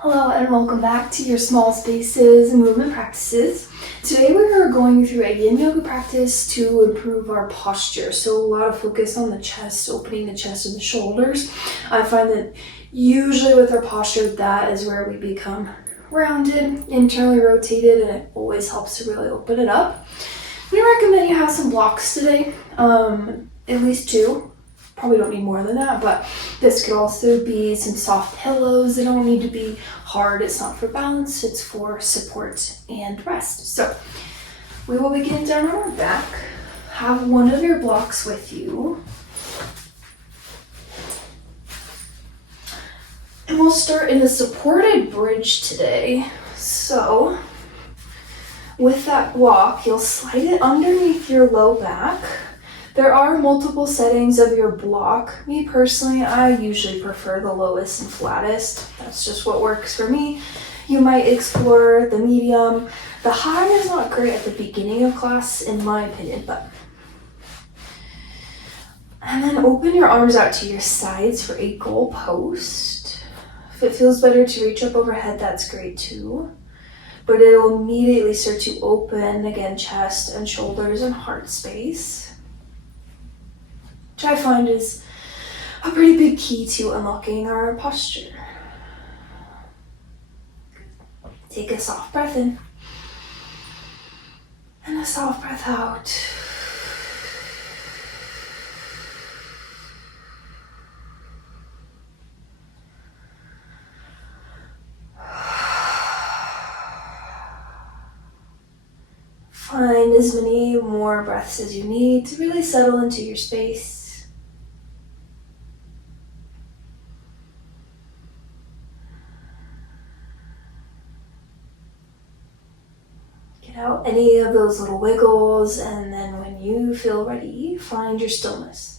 Hello and welcome back to your small spaces movement practices. Today we are going through a yin yoga practice to improve our posture. So a lot of focus on the chest, opening the chest and the shoulders. I find that usually with our posture, that is where we become rounded, internally rotated, and it always helps to really open it up. We recommend you have some blocks today, at least 2. Probably don't need more than that, but this could also be some soft pillows. They don't need to be hard. It's not for balance, it's for support and rest. So we will begin down on our back. Have one of your blocks with you. And we'll start in a supported bridge today. So with that block, you'll slide it underneath your low back. There are multiple settings of your block. Me personally, I usually prefer the lowest and flattest. That's just what works for me. You might explore the medium. The high is not great at the beginning of class, in my opinion, but. And then open your arms out to your sides for a goal post. If it feels better to reach up overhead, that's great too. But it'll immediately start to open, again, chest and shoulders and heart space, which I find is a pretty big key to unlocking our posture. Take a soft breath in and a soft breath out. Find as many more breaths as you need to really settle into your space. Out any of those little wiggles, and then when you feel ready, find your stillness.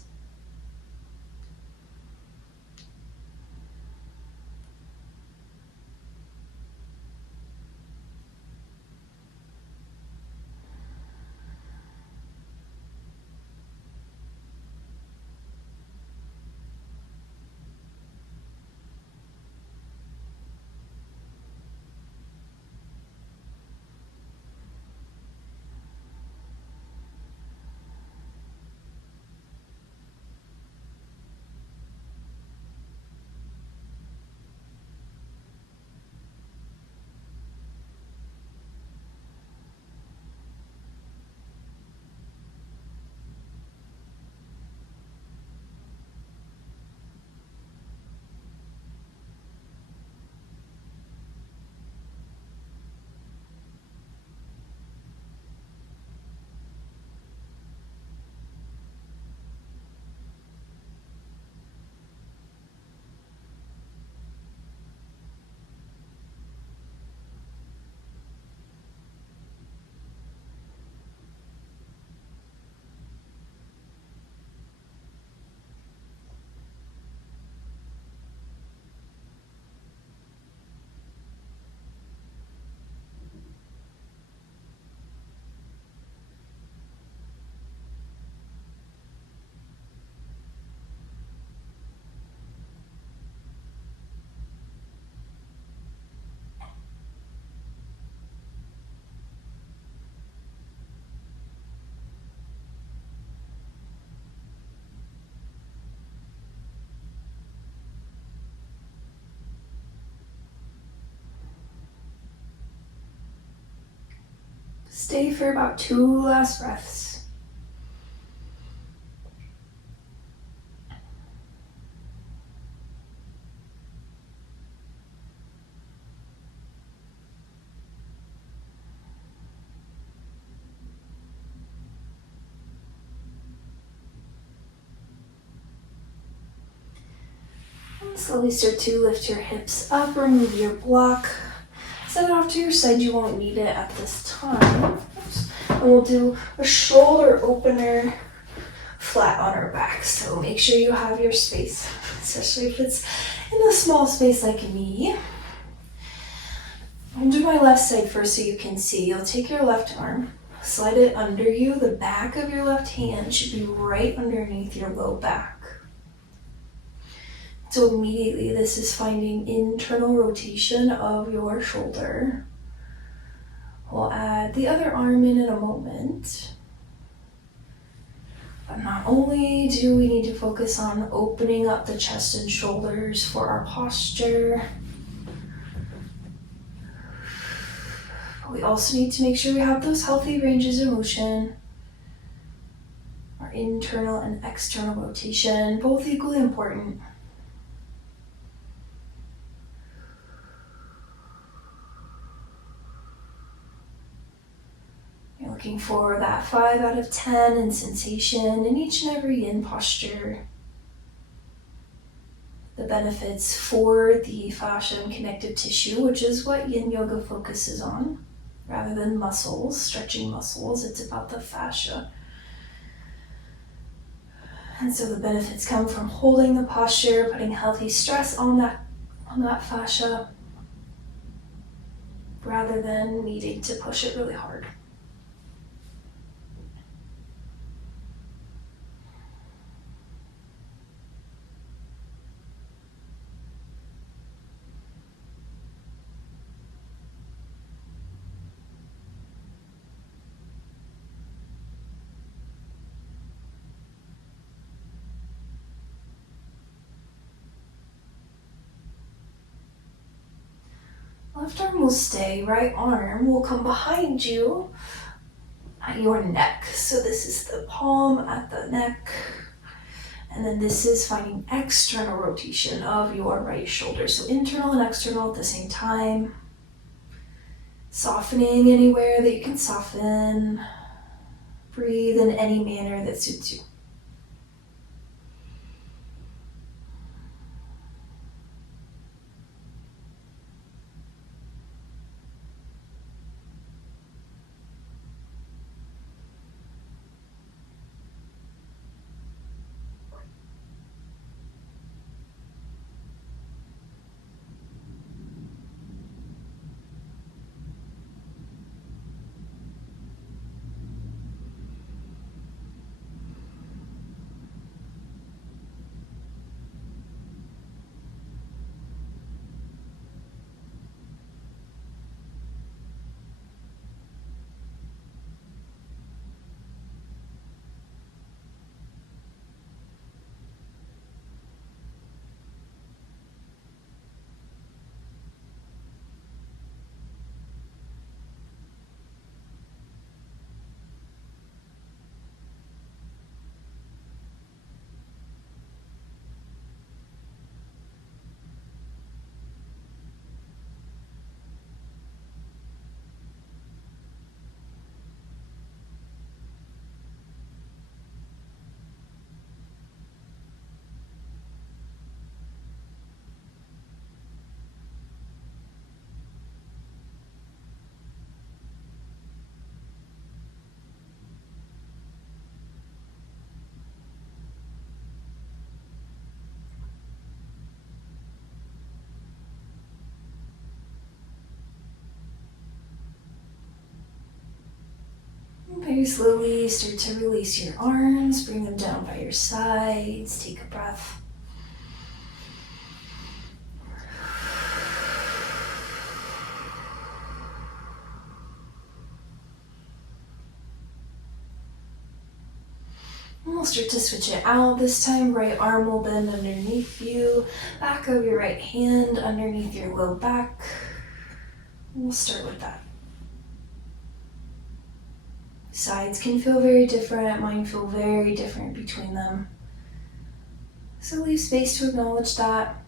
Stay for about 2 last breaths. And slowly start to lift your hips up, remove your block. Set it off to your side, you won't need it at this time. And we'll do a shoulder opener flat on our back. So make sure you have your space, especially if it's in a small space like me. I'll do my left side first so you can see. You'll take your left arm, slide it under you. The back of your left hand should be right underneath your low back. So immediately this is finding internal rotation of your shoulder. We'll add the other arm in a moment. But not only do we need to focus on opening up the chest and shoulders for our posture, but we also need to make sure we have those healthy ranges of motion. Our internal and external rotation, both equally important. You're looking for that 5 out of 10 in sensation in each and every yin posture. The benefits for the fascia and connective tissue, which is what yin yoga focuses on, rather than muscles, stretching muscles. It's about the fascia. And so the benefits come from holding the posture, putting healthy stress on that fascia, rather than needing to push it really hard. Left arm will stay, right arm will come behind you at your neck. So this is the palm at the neck. And then this is finding external rotation of your right shoulder. So internal and external at the same time. Softening anywhere that you can soften. Breathe in any manner that suits you. Very slowly start to release your arms, bring them down by your sides, take a breath. And we'll start to switch it out. This time, right arm will bend underneath you, back of your right hand underneath your low back. We'll start with that. Sides can feel very different, mine feel very different between them. So leave space to acknowledge that.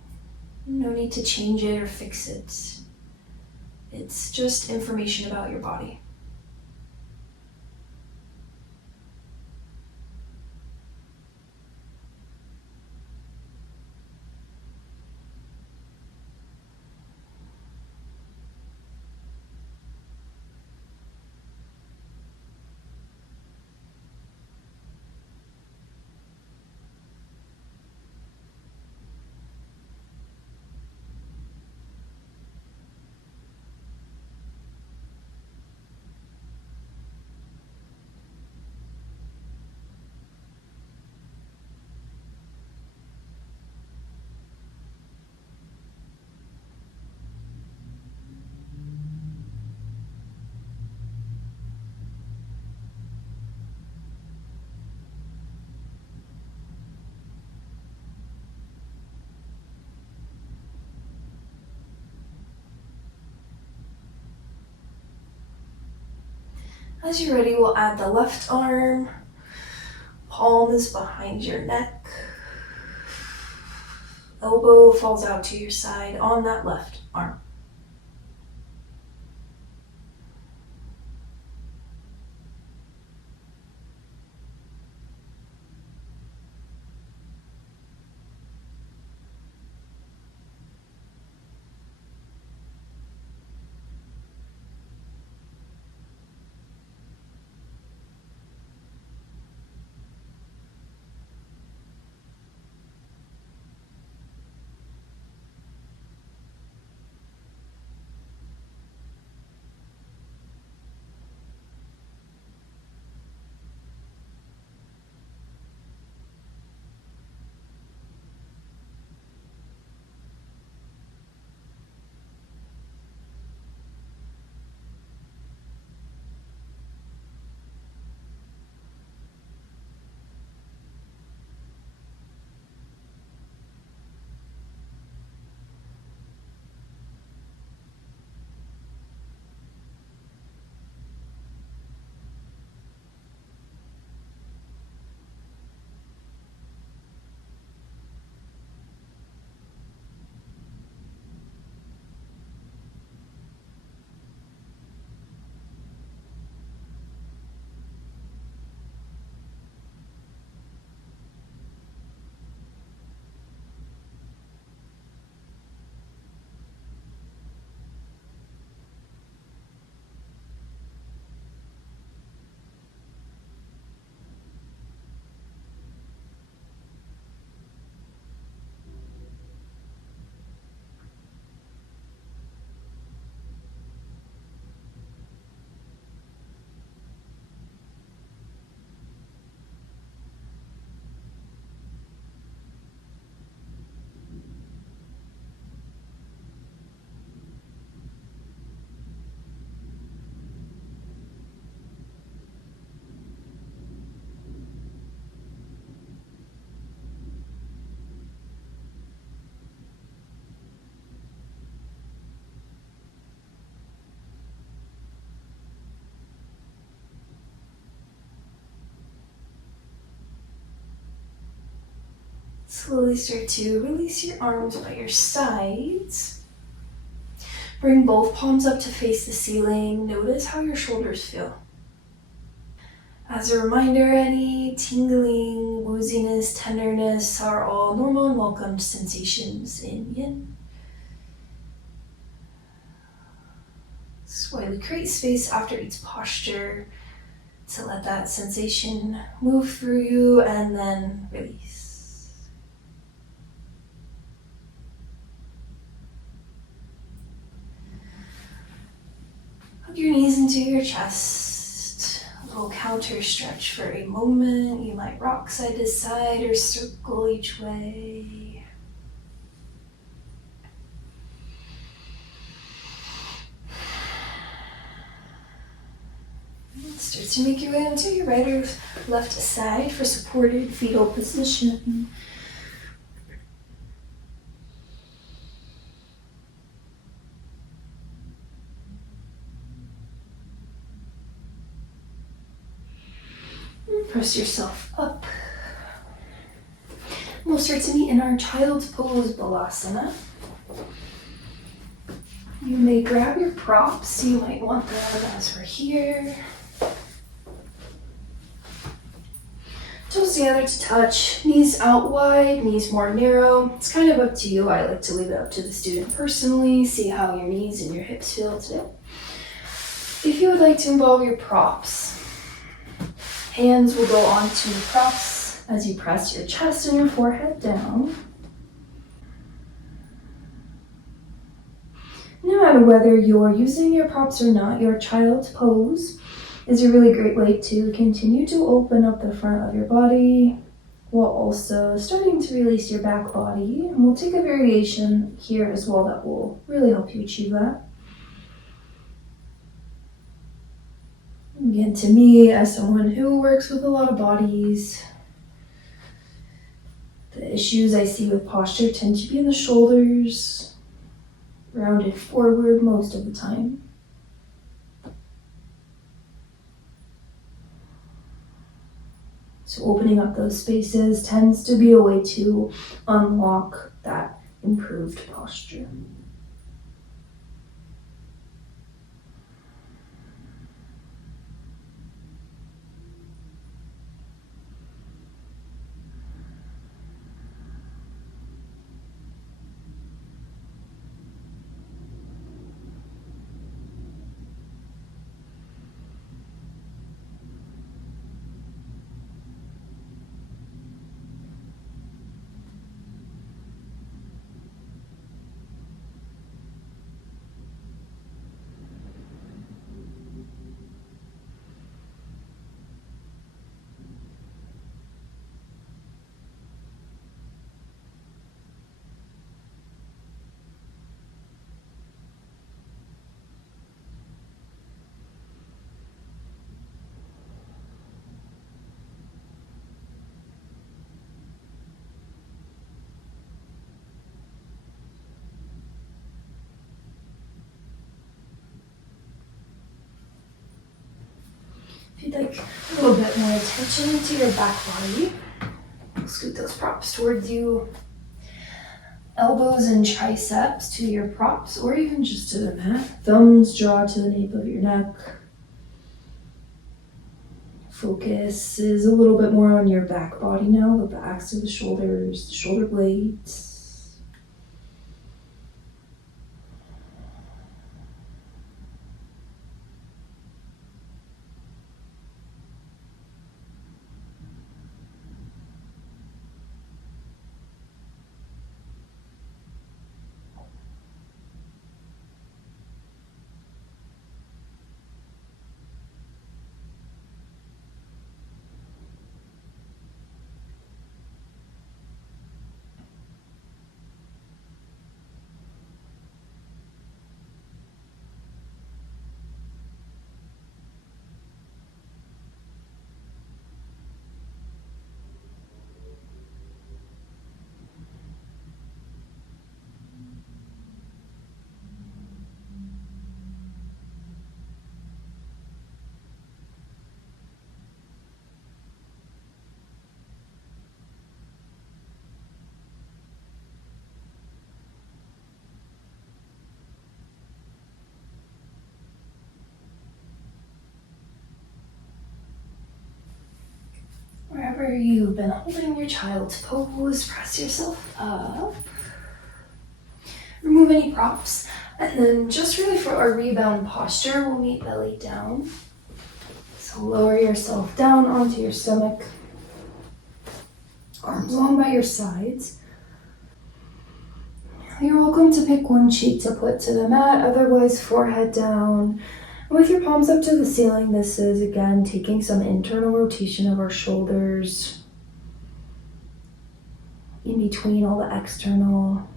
No need to change it or fix it. It's just information about your body. As you're ready, we'll add the left arm. Palm is behind your neck. Elbow falls out to your side on that left arm. Slowly start to release your arms by your sides. Bring both palms up to face the ceiling. Notice how your shoulders feel. As a reminder, any tingling, wooziness, tenderness are all normal and welcome sensations in yin. Slowly create space after each posture to let that sensation move through you and then release. Hug your knees into your chest. A little counter stretch for a moment. You might rock side to side or circle each way. Start to make your way onto your right or left side for supported fetal position. Press yourself up. We'll start to meet in our child's pose, Balasana. You may grab your props. You might want them as we're here. Toes together to touch. Knees out wide, knees more narrow. It's kind of up to you. I like to leave it up to the student personally. See how your knees and your hips feel today. If you would like to involve your props, hands will go onto the props as you press your chest and your forehead down. No matter whether you're using your props or not, your child's pose is a really great way to continue to open up the front of your body while also starting to release your back body. And we'll take a variation here as well that will really help you achieve that. Again, to me, as someone who works with a lot of bodies, the issues I see with posture tend to be in the shoulders, rounded forward most of the time. So opening up those spaces tends to be a way to unlock that improved posture. If you'd like a little bit more attention to your back body, scoot those props towards you. Elbows and triceps to your props, or even just to the mat. Thumbs draw to the nape of your neck. Focus is a little bit more on your back body now, the backs of the shoulders, the shoulder blades. Wherever you've been holding your child's pose, press yourself up. Remove any props. And then just really for our rebound posture, we'll meet belly down. So lower yourself down onto your stomach. Arms long by your sides. You're welcome to pick one cheek to put to the mat, otherwise forehead down. With your palms up to the ceiling, this is again taking some internal rotation of our shoulders in between all the external.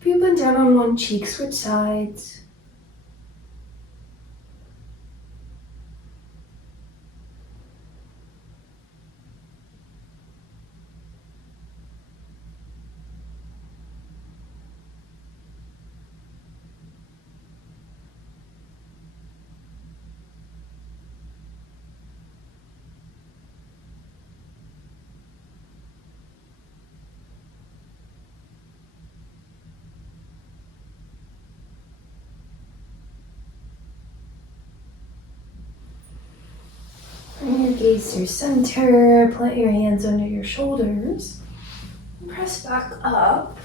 If you've been down on one cheek, switch sides. Bring your gaze through center, plant your hands under your shoulders, press back up.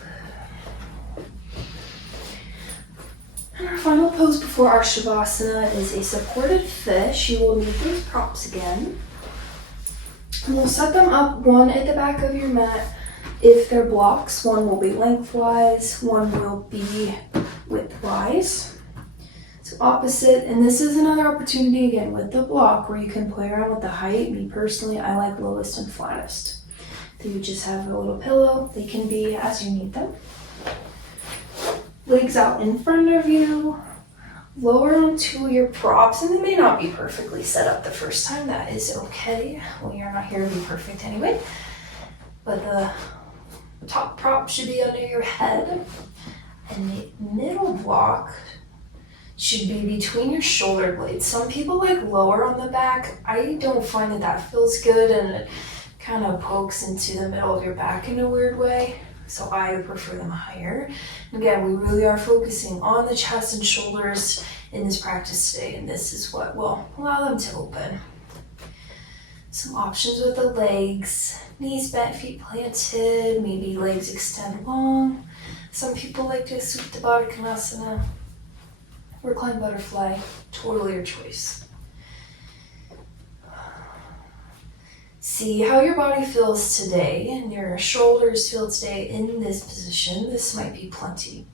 And our final pose before our Shavasana is a supported fish. You will need those props again. And we'll set them up, one at the back of your mat. If they're blocks, one will be lengthwise, one will be widthwise. So opposite, and this is another opportunity again with the block where you can play around with the height. Me personally, I like lowest and flattest. So you just have a little pillow. They can be as you need them. Legs out in front of you. Lower onto your props, and they may not be perfectly set up the first time. That is okay. Well, you're not here to be perfect anyway. But the top prop should be under your head, and the middle block should be between your shoulder blades. Some people like lower on the back. I don't find that feels good, and it kind of pokes into the middle of your back in a weird way. So I prefer them higher. Again, we really are focusing on the chest and shoulders in this practice today, and this is what will allow them to open. Some options with the legs. Knees bent, feet planted, maybe legs extend long. Some people like to Supta Baddha Konasana, reclined butterfly, totally your choice. See how your body feels today and your shoulders feel today in this position. This might be plenty.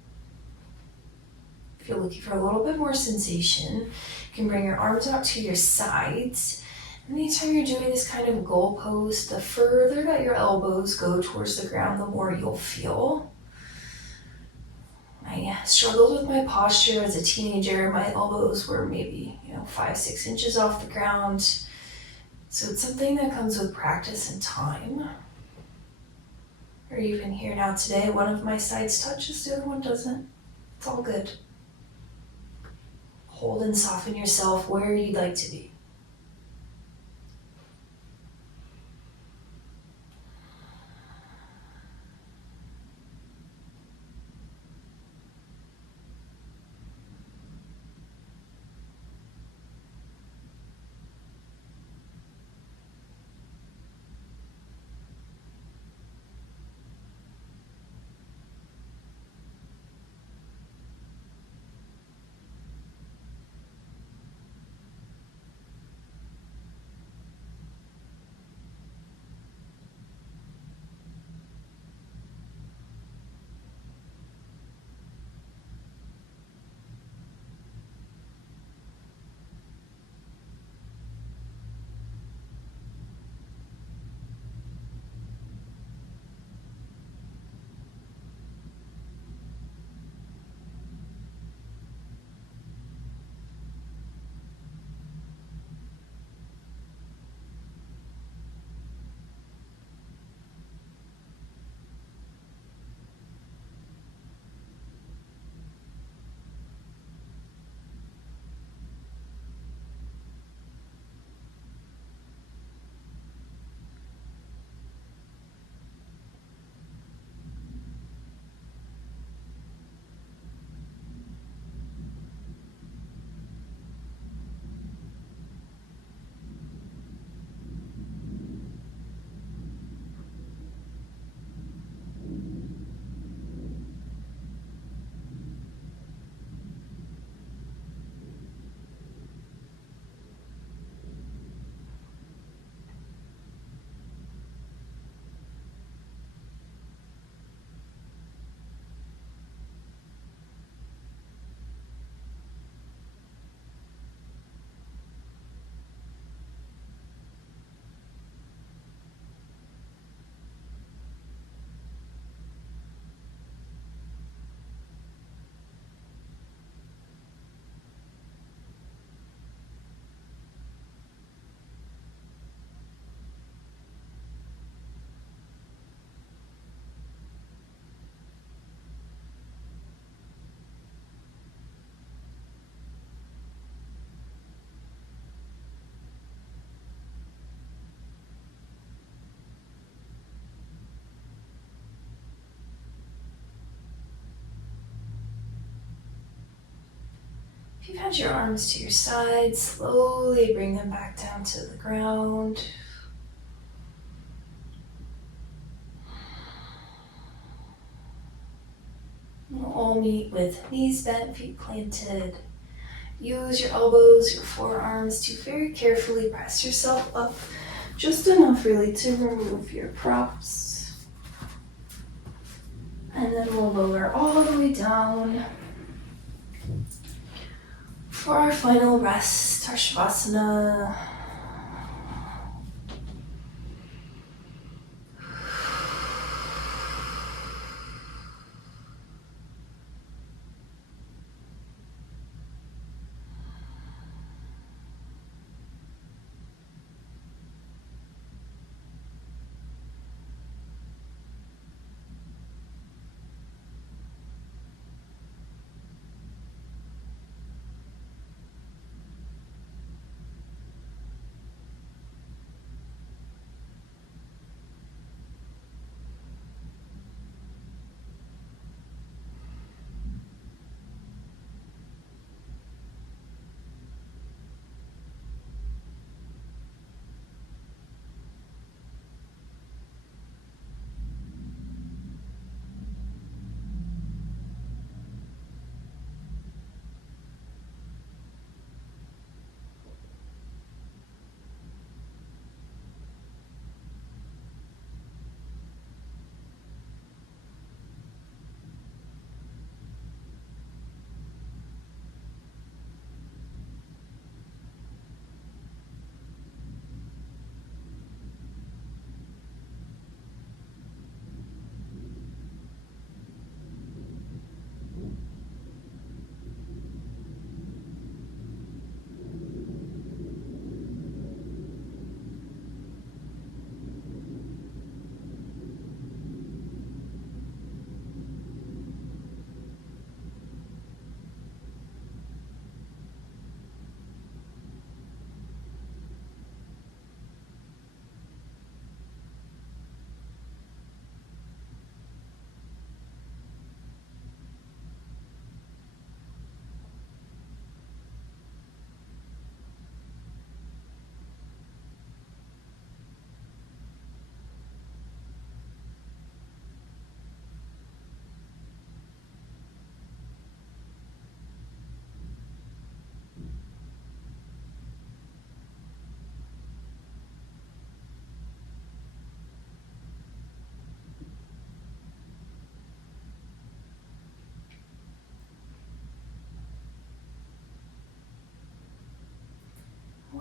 If you're looking for a little bit more sensation, you can bring your arms out to your sides. Anytime you're doing this kind of goal pose, the further that your elbows go towards the ground, the more you'll feel. I struggled with my posture as a teenager. My elbows were maybe 5-6 inches off the ground. So it's something that comes with practice and time. Or even here now today, one of my sides touches, the other one doesn't. It's all good. Hold and soften yourself where you'd like to be. If you've had your arms to your sides, slowly bring them back down to the ground. We'll all meet with knees bent, feet planted. Use your elbows, your forearms to very carefully press yourself up, just enough really to remove your props. And then we'll lower all the way down. For our final rest, our Shavasana.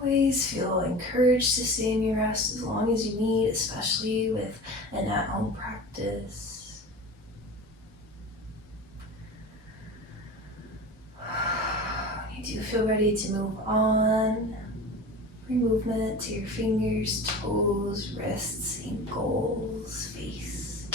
always feel encouraged to stay in your rest as long as you need, especially with an at-home practice. When you do feel ready to move on, bring movement to your fingers, toes, wrists, ankles, face.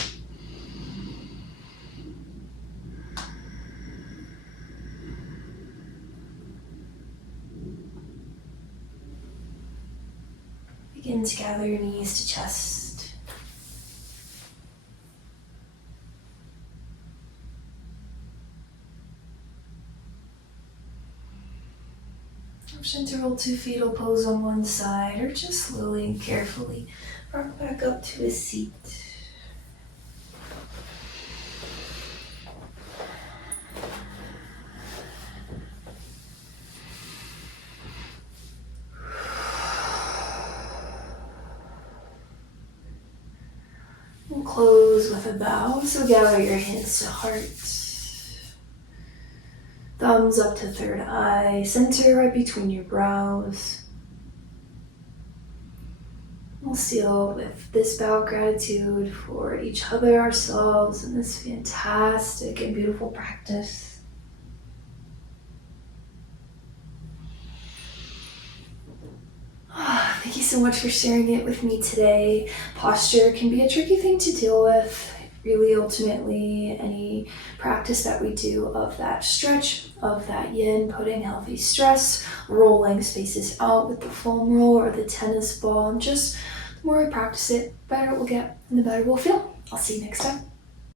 Begin to gather your knees to chest. Option to roll to fetal pose on one side, or just slowly and carefully rock back up to a seat. We'll close with a bow, so gather your hands to heart. Thumbs up to third eye, center right between your brows. We'll seal with this bow of gratitude for each other, ourselves, and this fantastic and beautiful practice. Thank you so much for sharing it with me today. Posture can be a tricky thing to deal with. Really, ultimately, any practice that we do of that stretch, of that yin, putting healthy stress, rolling spaces out with the foam roll or the tennis ball, and just the more I practice it, the better it will get and the better we'll feel. I'll see you next time.